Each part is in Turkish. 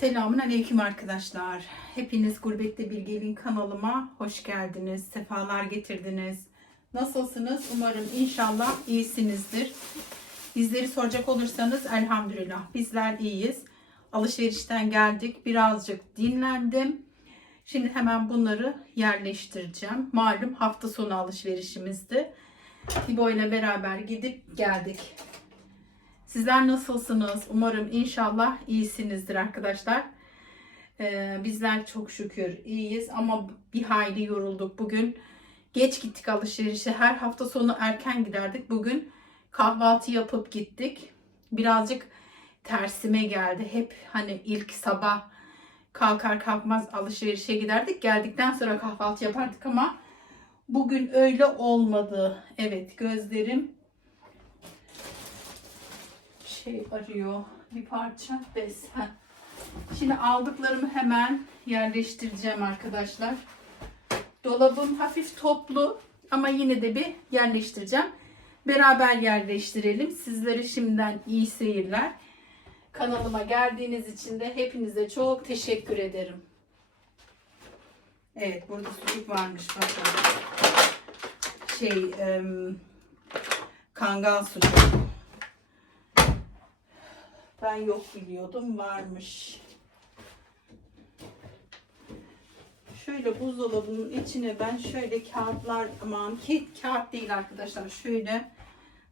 Selamun Aleyküm arkadaşlar. Hepiniz Gurbette Bir Gelin kanalıma hoş geldiniz. Sefalar getirdiniz. Nasılsınız? Umarım inşallah iyisinizdir. Bizleri soracak olursanız elhamdülillah bizler iyiyiz. Alışverişten geldik. Birazcık dinlendim. Şimdi hemen bunları yerleştireceğim. Malum hafta sonu alışverişimizdi. İbo ile beraber gidip geldik. Sizler nasılsınız? Umarım inşallah iyisinizdir arkadaşlar. Ee, bizler çok şükür iyiyiz ama bir hayli yorulduk. Bugün geç gittik alışverişe. Her hafta sonu erken giderdik. Bugün kahvaltı yapıp gittik. Birazcık tersime geldi. Hep hani ilk sabah kalkar kalkmaz alışverişe giderdik. Geldikten sonra kahvaltı yapardık ama bugün öyle olmadı. Evet gözlerim şey arıyor. Bir parça bez. Şimdi aldıklarımı hemen yerleştireceğim arkadaşlar. Dolabım hafif toplu ama yine de bir yerleştireceğim. Beraber yerleştirelim. Sizlere şimdiden iyi seyirler. Kanalıma geldiğiniz için de hepinize çok teşekkür ederim. Evet burada sucuk varmış bakın. Şey em, kangal sucuk. Ben yok biliyordum varmış. Şöyle buzdolabının içine ben şöyle kağıtlar aman ki kağıt değil arkadaşlar şöyle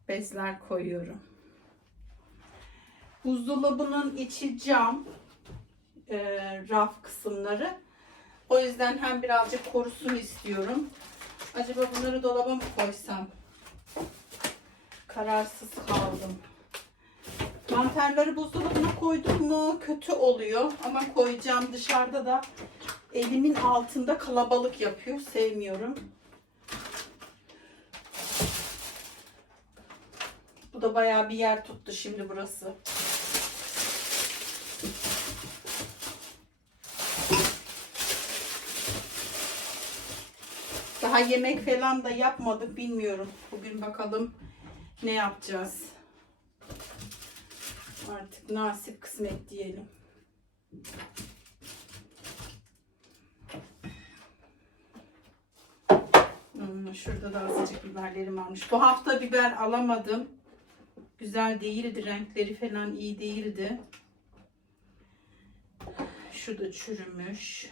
bezler koyuyorum. Buzdolabının içi cam e, raf kısımları. O yüzden hem birazcık korusun istiyorum. Acaba bunları dolaba mı koysam? Kararsız kaldım. Mantarları buzdolabına koydum mu kötü oluyor. Ama koyacağım dışarıda da elimin altında kalabalık yapıyor. Sevmiyorum. Bu da bayağı bir yer tuttu şimdi burası. Daha yemek falan da yapmadık bilmiyorum. Bugün bakalım ne yapacağız. Artık nasip kısmet diyelim. Hmm, şurada da azıcık biberlerim varmış. Bu hafta biber alamadım. Güzel değildi. Renkleri falan iyi değildi. Şu da çürümüş.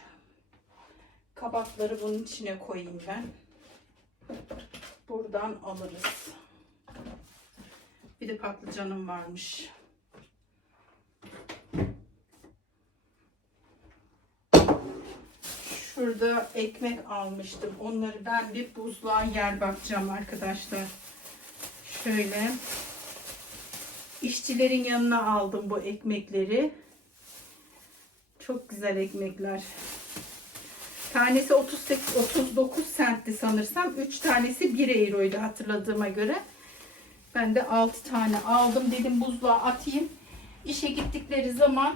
Kabakları bunun içine koyayım ben. Buradan alırız. Bir de patlıcanım varmış. Şurada ekmek almıştım. Onları ben bir buzluğa yer bakacağım arkadaşlar. Şöyle. İşçilerin yanına aldım bu ekmekleri. Çok güzel ekmekler. Tanesi 38 39 sentti sanırsam. 3 tanesi 1 euroydu hatırladığıma göre. Ben de 6 tane aldım. Dedim buzluğa atayım. İşe gittikleri zaman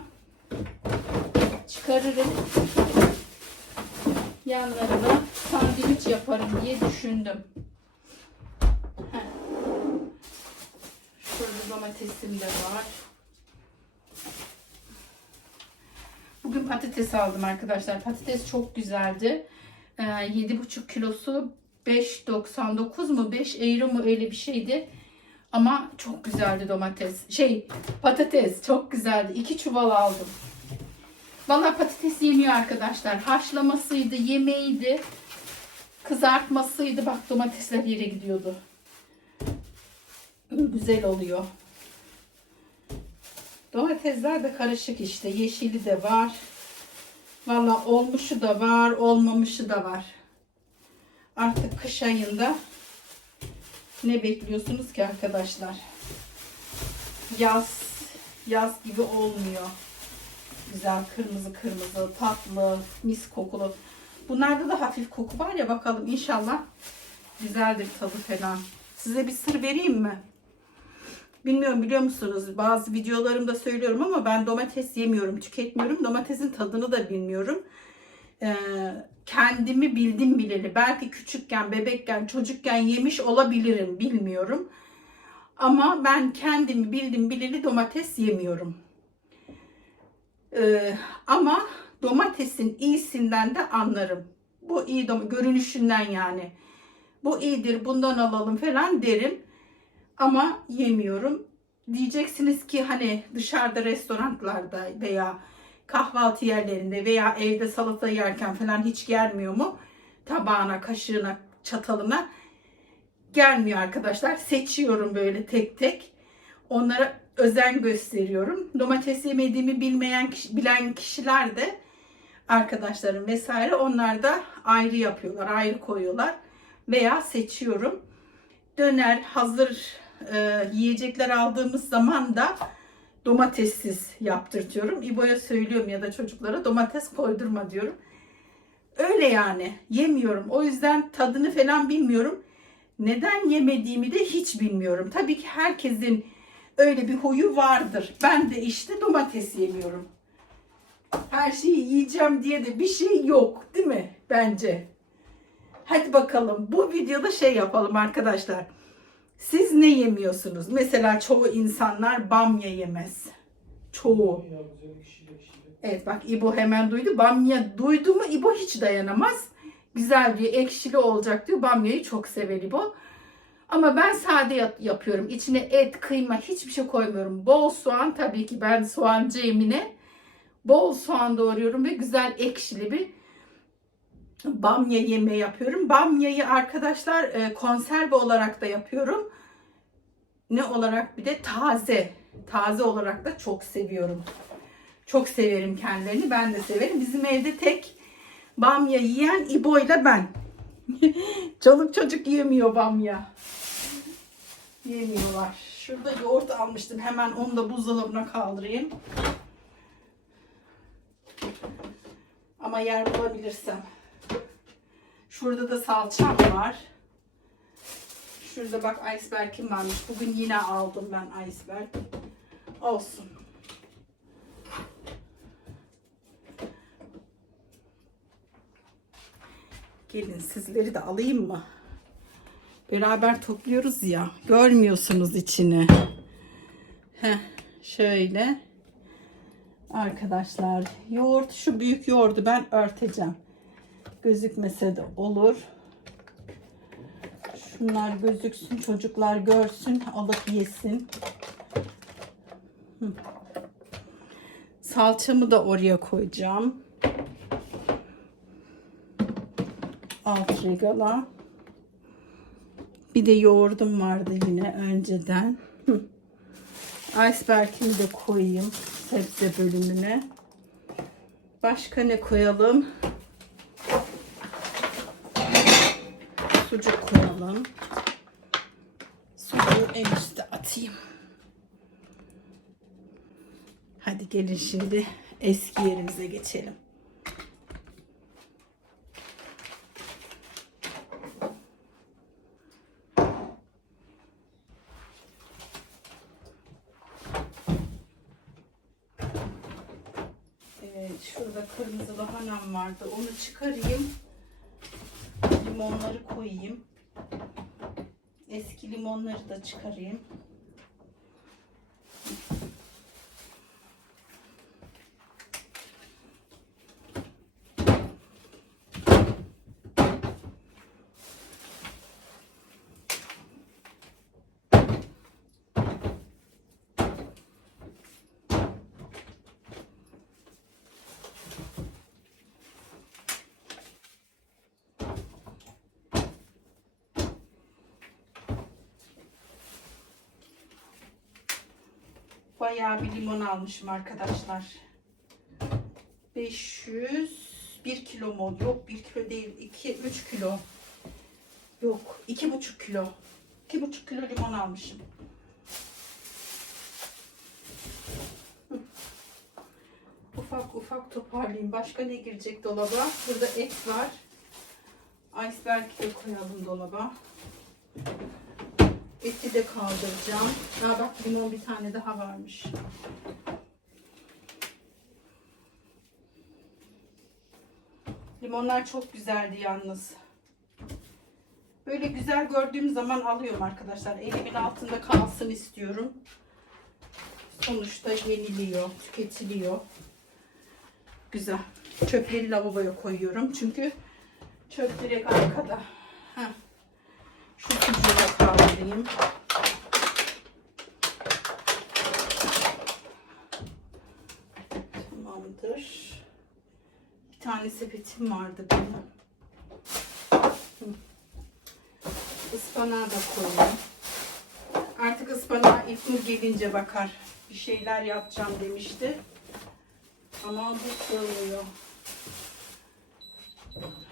çıkarırım yanlarına sandviç yaparım diye düşündüm. Şurada domatesim de var. Bugün patates aldım arkadaşlar. Patates çok güzeldi. Ee, 7,5 kilosu 5.99 mu 5 euro mu öyle bir şeydi. Ama çok güzeldi domates. Şey patates çok güzeldi. İki çuval aldım. Valla patates yemiyor arkadaşlar. Haşlamasıydı, yemeğiydi, kızartmasıydı. Bak domatesler yere gidiyordu. Güzel oluyor. Domatesler de karışık işte. Yeşili de var. Valla olmuşu da var, olmamışı da var. Artık kış ayında ne bekliyorsunuz ki arkadaşlar? Yaz, yaz gibi olmuyor. Güzel kırmızı kırmızı, tatlı, mis kokulu. Bunlarda da hafif koku var ya bakalım inşallah güzeldir tadı falan. Size bir sır vereyim mi? Bilmiyorum biliyor musunuz? Bazı videolarımda söylüyorum ama ben domates yemiyorum, tüketmiyorum. Domatesin tadını da bilmiyorum. Ee, kendimi bildim bileli. Belki küçükken, bebekken, çocukken yemiş olabilirim, bilmiyorum. Ama ben kendimi bildim bileli domates yemiyorum. Ee, ama domatesin iyisinden de anlarım. Bu iyi dom görünüşünden yani. Bu iyidir bundan alalım falan derim. Ama yemiyorum. Diyeceksiniz ki hani dışarıda restoranlarda veya kahvaltı yerlerinde veya evde salata yerken falan hiç gelmiyor mu? Tabağına, kaşığına, çatalına gelmiyor arkadaşlar. Seçiyorum böyle tek tek. Onlara özen gösteriyorum. Domates yemediğimi bilmeyen kişi- bilen kişiler de arkadaşlarım vesaire onlar da ayrı yapıyorlar, ayrı koyuyorlar veya seçiyorum. Döner hazır e, yiyecekler aldığımız zaman da domatessiz yaptırtıyorum. İbo'ya söylüyorum ya da çocuklara domates koydurma diyorum. Öyle yani yemiyorum. O yüzden tadını falan bilmiyorum. Neden yemediğimi de hiç bilmiyorum. Tabii ki herkesin öyle bir huyu vardır. Ben de işte domates yemiyorum. Her şeyi yiyeceğim diye de bir şey yok değil mi? Bence. Hadi bakalım bu videoda şey yapalım arkadaşlar. Siz ne yemiyorsunuz? Mesela çoğu insanlar bamya yemez. Çoğu. Evet bak İbo hemen duydu. Bamya duydu mu İbo hiç dayanamaz. Güzel diyor ekşili olacak diyor. Bamyayı çok sever İbo. Ama ben sade yap- yapıyorum. İçine et, kıyma hiçbir şey koymuyorum. Bol soğan tabii ki ben soğancı Emine. Bol soğan doğruyorum ve güzel ekşili bir bamya yemeği yapıyorum. Bamyayı arkadaşlar e, konserve olarak da yapıyorum. Ne olarak bir de taze. Taze olarak da çok seviyorum. Çok severim kendilerini. Ben de severim. Bizim evde tek bamya yiyen İbo ile ben. Çoluk çocuk yemiyor bamya. Yemiyorlar. Şurada yoğurt almıştım. Hemen onu da buzdolabına kaldırayım. Ama yer bulabilirsem. Şurada da salçam var. Şurada bak iceberg'im varmış. Bugün yine aldım ben iceberg. Olsun. Gelin sizleri de alayım mı? Beraber topluyoruz ya. Görmüyorsunuz içini. Heh, şöyle. Arkadaşlar yoğurt şu büyük yoğurdu ben örteceğim. Gözükmese de olur. Şunlar gözüksün çocuklar görsün alıp yesin. Salçamı da oraya koyacağım. Alt regala. Bir de yoğurdum vardı yine önceden. Hı. Iceberg'imi de koyayım sebze bölümüne. Başka ne koyalım? Sucuk koyalım. Sucuğu en üstte atayım. Hadi gelin şimdi eski yerimize geçelim. Evet, şurada kırmızı lahanam vardı. Onu çıkarayım. Limonları koyayım. Eski limonları da çıkarayım. Bayağı bir limon almışım arkadaşlar. 500 1 kilo mu? Yok 1 kilo değil. 2 3 kilo. Yok 2,5 kilo. 2,5 kilo limon almışım. Ufak ufak toparlayayım. Başka ne girecek dolaba? Burada et var. Iceberg de koyalım dolaba. Eti de kaldıracağım. Aa bak limon bir tane daha varmış. Limonlar çok güzeldi yalnız. Böyle güzel gördüğüm zaman alıyorum arkadaşlar. Elimin altında kalsın istiyorum. Sonuçta yeniliyor, tüketiliyor. Güzel. Çöpleri lavaboya koyuyorum. Çünkü çöp direkt arkada. Kaldırayım. Tamamdır. Bir tane sepetim vardı benim. Ispanağı da koyayım. Artık ıspanağa İlknur gelince bakar. Bir şeyler yapacağım demişti. Ama bu sığmıyor.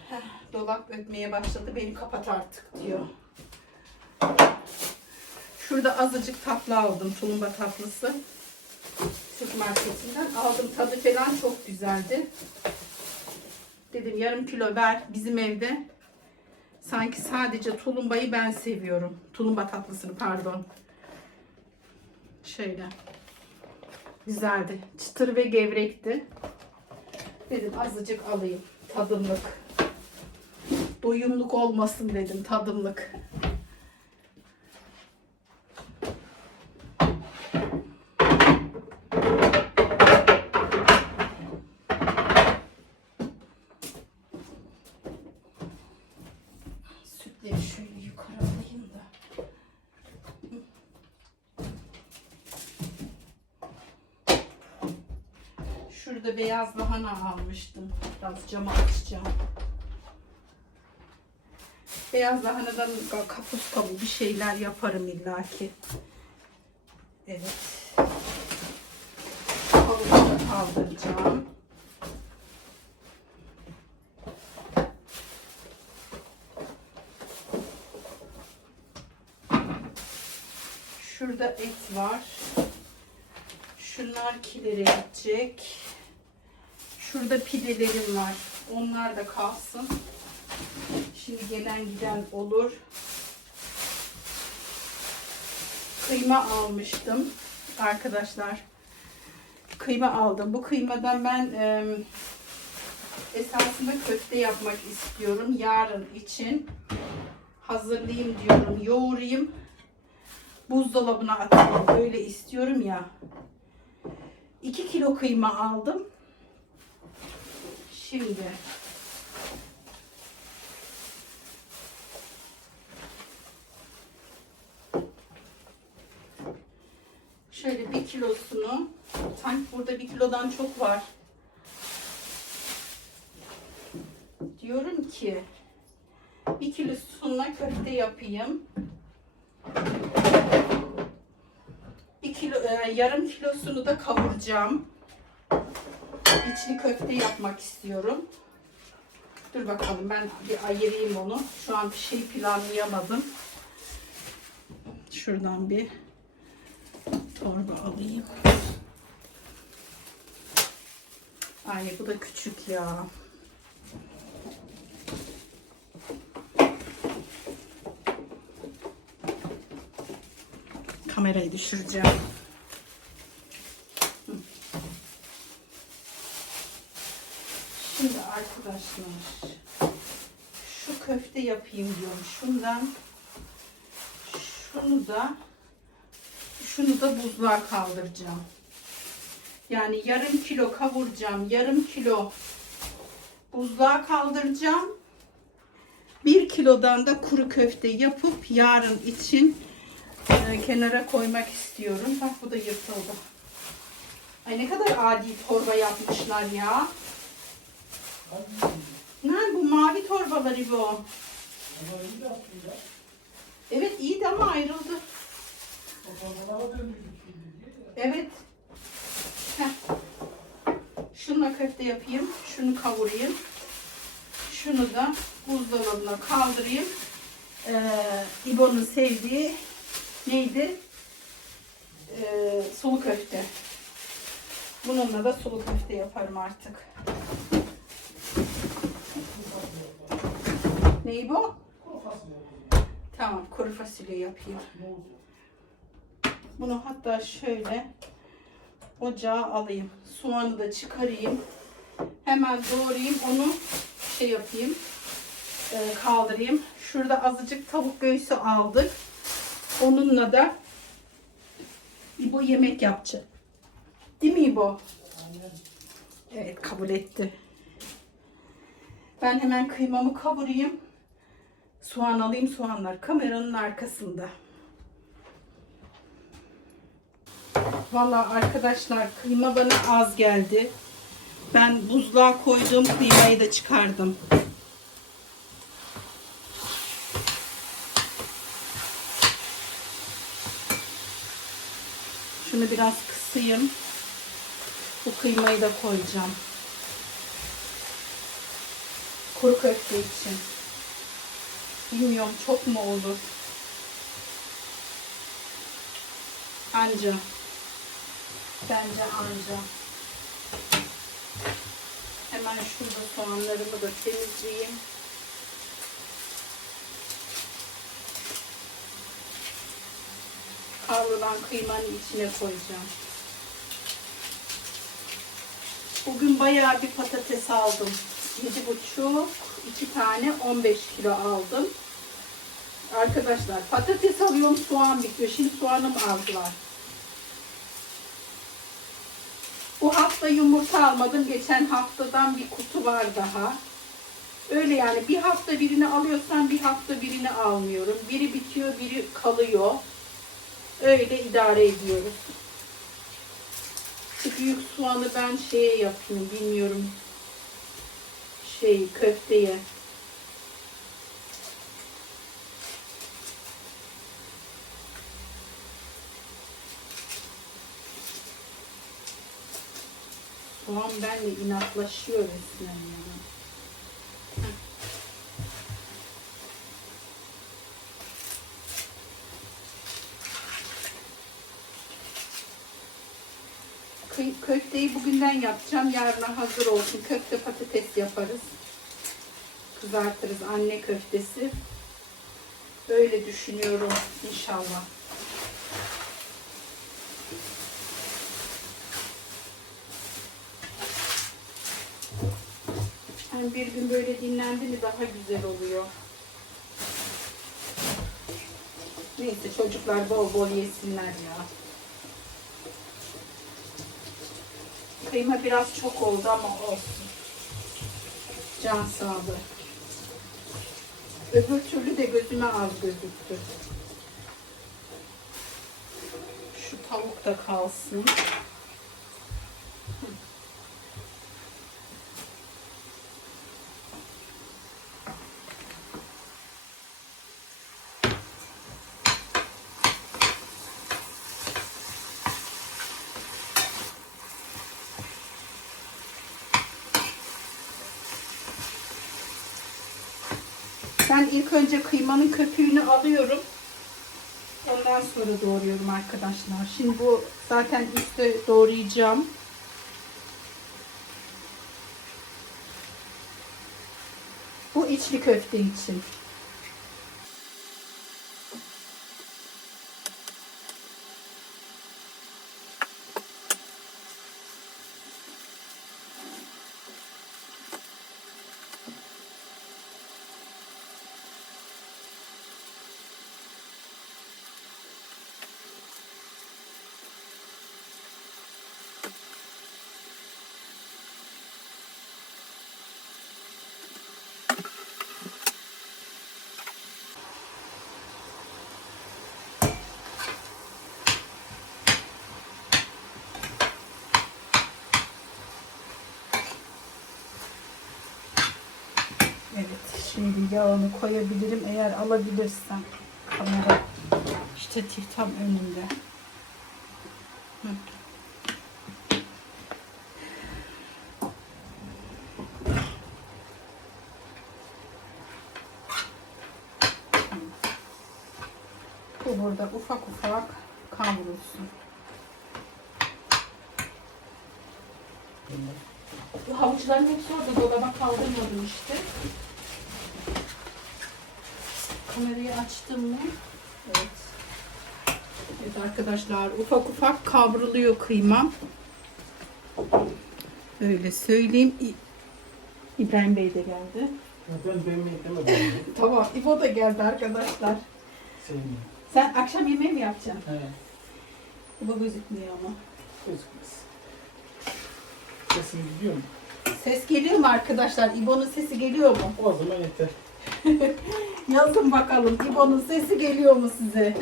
Heh, dolap ötmeye başladı. Beni kapat artık diyor. Şurada azıcık tatlı aldım. Tulumba tatlısı. Türk marketinden aldım. Tadı falan çok güzeldi. Dedim yarım kilo ver. Bizim evde sanki sadece tulumbayı ben seviyorum. Tulumba tatlısını pardon. Şöyle. Güzeldi. Çıtır ve gevrekti. Dedim azıcık alayım. Tadımlık. Doyumluk olmasın dedim. Tadımlık. Sütleri şöyle yukarı alayım da. Şurada beyaz lahana almıştım. Biraz cama açacağım. Beyaz lahanadan kapuskalı bir şeyler yaparım illaki. Evet. Havucu da kaldıracağım. Şurada et var. Şunlar kilere gidecek. Şurada pidelerim var. Onlar da kalsın. Şimdi gelen giden olur. Kıyma almıştım arkadaşlar. Kıyma aldım. Bu kıymadan ben e, esasında köfte yapmak istiyorum. Yarın için hazırlayayım diyorum. Yoğurayım. Buzdolabına atayım. Böyle istiyorum ya. 2 kilo kıyma aldım. Şimdi şöyle bir kilosunu sanki burada bir kilodan çok var. Diyorum ki bir kilosuna köfte yapayım. Bir kilo, e, yarım kilosunu da kavuracağım. İçli köfte yapmak istiyorum. Dur bakalım ben bir ayırayım onu. Şu an bir şey planlayamadım. Şuradan bir torba alayım. Ay bu da küçük ya. Kamerayı düşüreceğim. Hı. Şimdi arkadaşlar şu köfte yapayım diyorum. Şundan şunu da şunu da buzluğa kaldıracağım. Yani yarım kilo kavuracağım. Yarım kilo buzluğa kaldıracağım. Bir kilodan da kuru köfte yapıp yarın için e, kenara koymak istiyorum. Bak bu da yırtıldı. Ay ne kadar adi torba yapmışlar ya. Ne bu mavi torbaları bu. Evet iyiydi ama ayrıldı. Evet. Heh. Şununla köfte yapayım. Şunu kavurayım. Şunu da buzdolabına kaldırayım. Ee, İbo'nun sevdiği neydi? Ee, sulu köfte. Bununla da sulu köfte yaparım artık. Neyi bu? Tamam kuru fasulye yapayım. Bunu hatta şöyle ocağa alayım. Soğanı da çıkarayım. Hemen doğrayayım onu şey yapayım. e, kaldırayım. Şurada azıcık tavuk göğsü aldık. Onunla da İbo yemek yapacak. Değil mi İbo? Evet kabul etti. Ben hemen kıymamı kavurayım. Soğan alayım soğanlar kameranın arkasında. Vallahi arkadaşlar kıyma bana az geldi. Ben buzluğa koyduğum kıymayı da çıkardım. Şunu biraz kısayım. Bu kıymayı da koyacağım. Kuru köfte için. Bilmiyorum çok mu olur? Anca. Bence anca. Hemen şurada soğanlarımı da temizleyeyim. Kavrulan kıymanın içine koyacağım. Bugün bayağı bir patates aldım. Yedi buçuk, iki tane 15 kilo aldım. Arkadaşlar patates alıyorum soğan bitiyor. Şimdi soğanım az var. Bu hafta yumurta almadım. Geçen haftadan bir kutu var daha. Öyle yani bir hafta birini alıyorsam bir hafta birini almıyorum. Biri bitiyor, biri kalıyor. Öyle idare ediyoruz. Şu büyük soğanı ben şeye yapayım bilmiyorum. Şey köfteye. Soğan benimle inatlaşıyor resmen ya. Köfteyi bugünden yapacağım. Yarına hazır olsun. Köfte patates yaparız. Kızartırız anne köftesi. Öyle düşünüyorum inşallah. Hani bir gün böyle dinlendi mi daha güzel oluyor. Neyse çocuklar bol bol yesinler ya. Kıyma biraz çok oldu ama olsun. Can sağlığı. Öbür türlü de gözüme az gözüktü. Şu tavuk da kalsın. Ben ilk önce kıymanın köpüğünü alıyorum. Ondan sonra doğruyorum arkadaşlar. Şimdi bu zaten üstte doğrayacağım. Bu içli köfte için. Evet, şimdi yağını koyabilirim eğer alabilirsem. Kamera işte tam önünde. Hı. Bu burada ufak ufak kavrulsun. Bu havuçların hepsi orada dolaba kaldırmadım işte. Kamerayı açtım mı? Evet. Evet arkadaşlar ufak ufak kavruluyor kıymam. Öyle söyleyeyim. İbrahim Bey de geldi. Ben demedim. Tamam İbo da geldi arkadaşlar. Sevmiyorum. Sen akşam yemeği mi yapacaksın? Evet. İbo gözükmüyor ama. Gözükmez. Sesim gidiyor mu? Ses geliyor mu arkadaşlar? İbo'nun sesi geliyor mu? O zaman yeter. Yazın bakalım İbo'nun sesi geliyor mu size?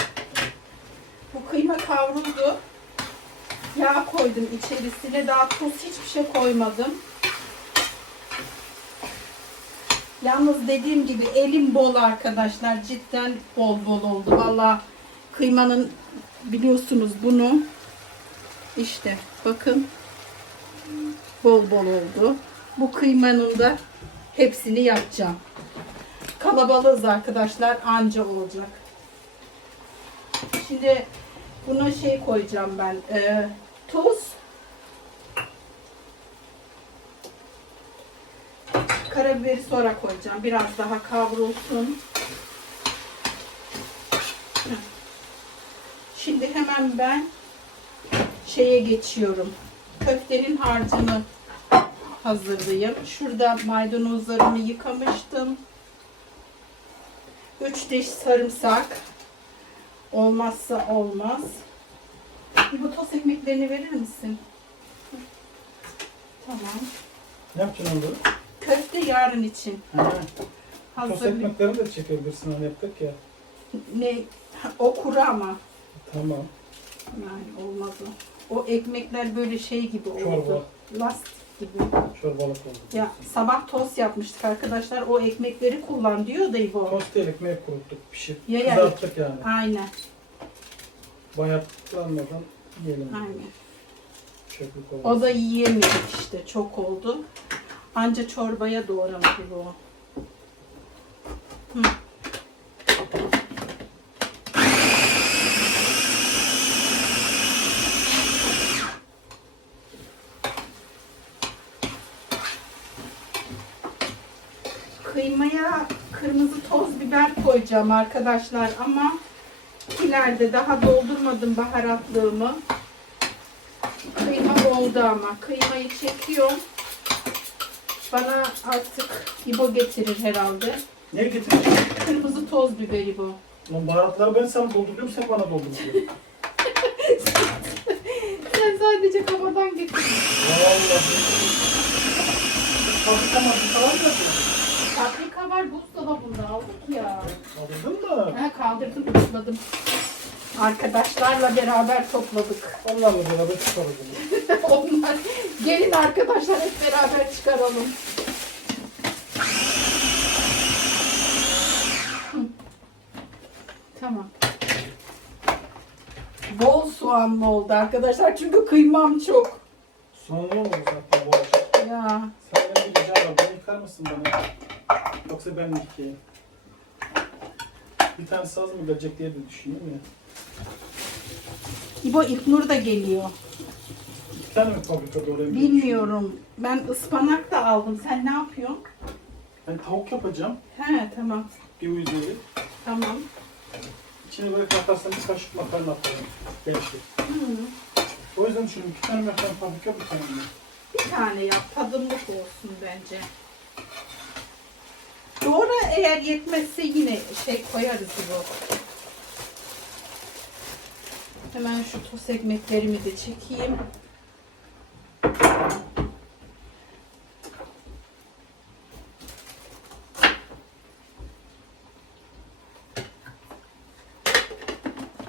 Bu kıyma kavruldu. Yağ koydum içerisine. Daha tuz hiçbir şey koymadım. Yalnız dediğim gibi elim bol arkadaşlar. Cidden bol bol oldu. Valla kıymanın biliyorsunuz bunu. İşte bakın. Bol bol oldu. Bu kıymanın da hepsini yapacağım. Kalabalığız arkadaşlar anca olacak. Şimdi buna şey koyacağım ben. e, tuz. Karabiberi sonra koyacağım. Biraz daha kavrulsun. Şimdi hemen ben şeye geçiyorum. Köftenin harcını hazırlayayım. Şurada maydanozlarımı yıkamıştım. 3 diş sarımsak. Olmazsa olmaz. Bir bu toz ekmeklerini verir misin? Tamam. Ne yapacaksın onları? Köfte yarın için. Ha, tost Hazır. ekmekleri de çekebilirsin hani yaptık ya. Ne? O kuru ama. Tamam. Yani olmaz o. O ekmekler böyle şey gibi oldu. Çorba. Lastik gibi. Çorbalık oldu. Ya sabah tost yapmıştık arkadaşlar. O ekmekleri kullan diyor da İbo. Tost değil ekmeği kuruttuk, pişirip Ya, ya. kızarttık yani. Aynen. Bayatlanmadan yiyelim. Aynen. Çöplük olmasın. O da yiyemedik işte. Çok oldu. Anca çorbaya doğramadı bu. Hı. Kıymaya kırmızı toz biber koyacağım arkadaşlar ama ileride daha doldurmadım baharatlığımı. Kıyma oldu ama. Kıymayı çekiyorum. Bana artık İbo getirir herhalde. Ne getireceksin? Kırmızı toz biberi bu. Lan baharatları ben sana dolduruyorum, sen bana dolduruyorsun. Sen sadece kafadan getir. Vallahi. Fabrika mı falan? Paprika var buzdolabında aldık ya. Aldın da. Ha, kaldırdım topladım. Arkadaşlarla beraber topladık. Onlarla beraber bunu. Onlar gelin arkadaşlar hep beraber çıkaralım. Tamam. Bol soğanlı oldu arkadaşlar çünkü kıymam çok. Ne olur zaten bu akşam? Ya Sen ricam var. Beni yıkar mısın bana? Yoksa ben mi yıkayayım? Bir tane saz mı gelecek diye de düşünüyorum ya. İbo İlknur da geliyor. İki tane mi fabrika doğrayayım? diye Bilmiyorum. Ben ıspanak da aldım. Sen ne yapıyorsun? Ben tavuk yapacağım. He tamam. Bir müjdeli. Tamam. İçine böyle katarsan bir kaşık makarna atarım. Belki. Hı. O yüzden düşünüyorum. iki tane yapacağım fabrika bir tane mi? Bir tane yap. Tadımlık olsun bence. Doğru eğer yetmezse yine şey koyarız bu. Hemen şu toz ekmeklerimi de çekeyim.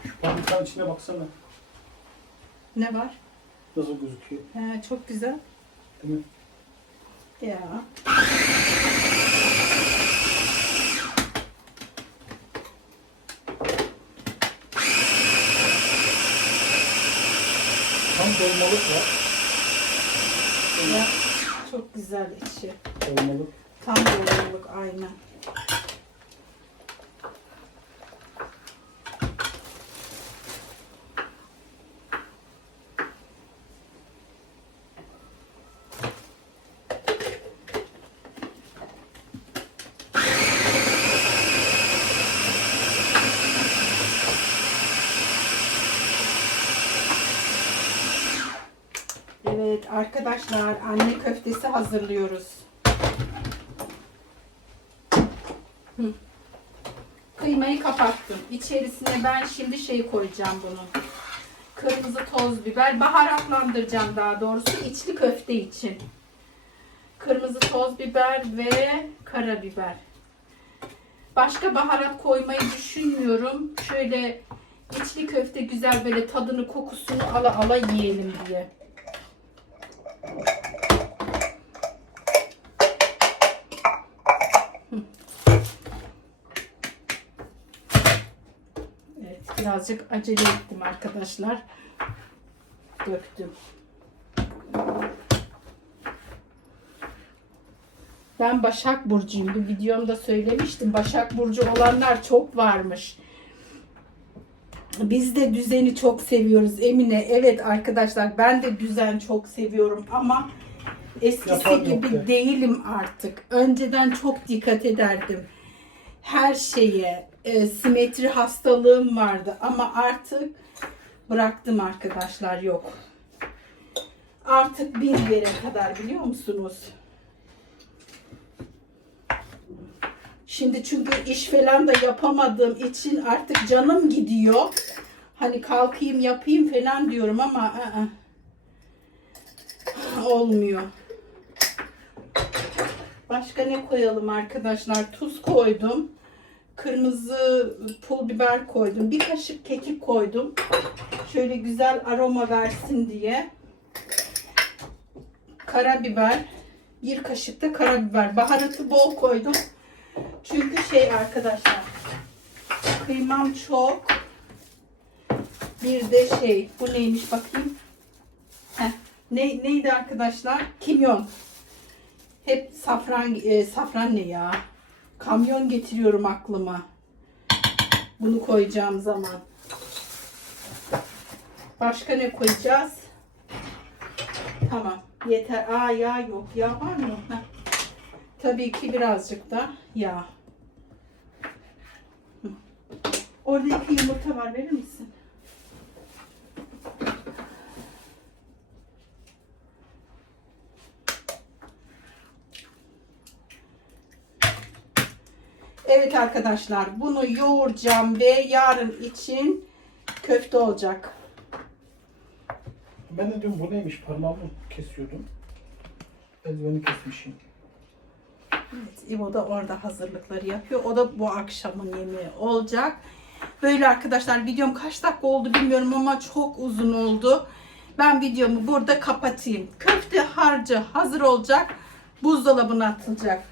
Şu fabrikanın içine baksana. Ne var? Nasıl gözüküyor. He, çok güzel. Değil mi? Ya. Dolmalık var. ya. Çok güzel içi. Dolmalık. Tam doğruluk aynen. Evet arkadaşlar anne köftesi hazırlıyoruz. Kıymayı kapattım. İçerisine ben şimdi şey koyacağım bunu. Kırmızı toz biber. Baharatlandıracağım daha doğrusu içli köfte için. Kırmızı toz biber ve karabiber. Başka baharat koymayı düşünmüyorum. Şöyle içli köfte güzel böyle tadını kokusunu ala ala yiyelim diye. Evet, birazcık acele ettim arkadaşlar. Döktüm. Ben Başak Burcu'yum. Bu videomda söylemiştim. Başak Burcu olanlar çok varmış. Biz de düzeni çok seviyoruz Emine. Evet arkadaşlar ben de düzen çok seviyorum ama eskisi Yapan gibi ya. değilim artık. Önceden çok dikkat ederdim. Her şeye e, simetri hastalığım vardı ama artık bıraktım arkadaşlar yok. Artık bir yere kadar biliyor musunuz? Şimdi çünkü iş falan da yapamadığım için artık canım gidiyor. Hani kalkayım yapayım falan diyorum ama ı-ı. olmuyor. Başka ne koyalım arkadaşlar? Tuz koydum. Kırmızı pul biber koydum. Bir kaşık kekik koydum. Şöyle güzel aroma versin diye. Karabiber. Bir kaşık da karabiber. Baharatı bol koydum. Çünkü şey arkadaşlar kıymam çok. Bir de şey bu neymiş bakayım. Ne, neydi arkadaşlar? Kimyon. Hep safran e, safran ne ya? Kamyon getiriyorum aklıma. Bunu koyacağım zaman. Başka ne koyacağız? Tamam. Yeter. Aa yağ yok. Yağ var mı? Heh. Tabii ki birazcık da yağ. Orada iki yumurta var. Verir misin? Evet arkadaşlar bunu yoğuracağım ve yarın için köfte olacak. Ben de diyorum bu neymiş parmağımı kesiyordum. Eldiveni kesmişim. Evet, İbo da orada hazırlıkları yapıyor. O da bu akşamın yemeği olacak. Böyle arkadaşlar videom kaç dakika oldu bilmiyorum ama çok uzun oldu. Ben videomu burada kapatayım. Köfte harcı hazır olacak. Buzdolabına atılacak.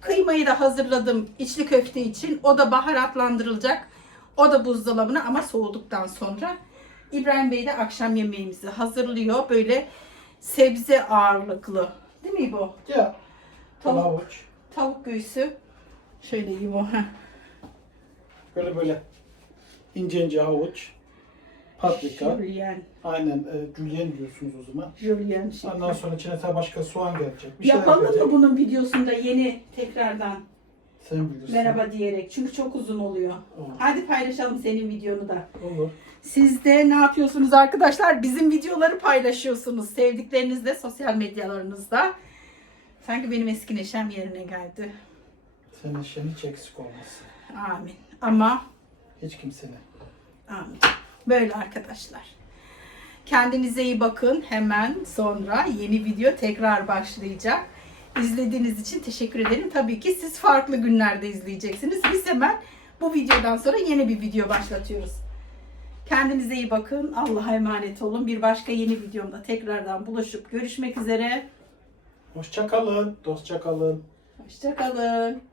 Kıymayı da hazırladım içli köfte için. O da baharatlandırılacak. O da buzdolabına ama soğuduktan sonra. İbrahim Bey de akşam yemeğimizi hazırlıyor. Böyle sebze ağırlıklı. Değil mi İbo? Ya. Tavuk. Havuç. Tavuk göğsü. Şöyle İbo. heh. Böyle böyle ince ince havuç. Paprika. Jülyen. Aynen e, julienne diyorsunuz o zaman. Jülyen şekli. Ondan sonra içine tabii başka soğan gelecek. Bir şeyler Yapalım gelecek. mı bunun videosunda yeni tekrardan Sen bilirsin. merhaba diyerek. Çünkü çok uzun oluyor. Olur. Hadi paylaşalım senin videonu da. Olur. Siz de ne yapıyorsunuz arkadaşlar? Bizim videoları paylaşıyorsunuz. Sevdiklerinizle sosyal medyalarınızda. Sanki benim eski neşem yerine geldi. Senin işin hiç eksik olmasın. Amin. Ama Hiç kimsenin. Amin. Böyle arkadaşlar. Kendinize iyi bakın. Hemen sonra yeni video tekrar başlayacak. İzlediğiniz için teşekkür ederim. Tabii ki siz farklı günlerde izleyeceksiniz. Biz hemen bu videodan sonra yeni bir video başlatıyoruz. Kendinize iyi bakın. Allah'a emanet olun. Bir başka yeni videomda tekrardan buluşup görüşmek üzere. Hoşça kalın. Dostça kalın. Hoşçakalın.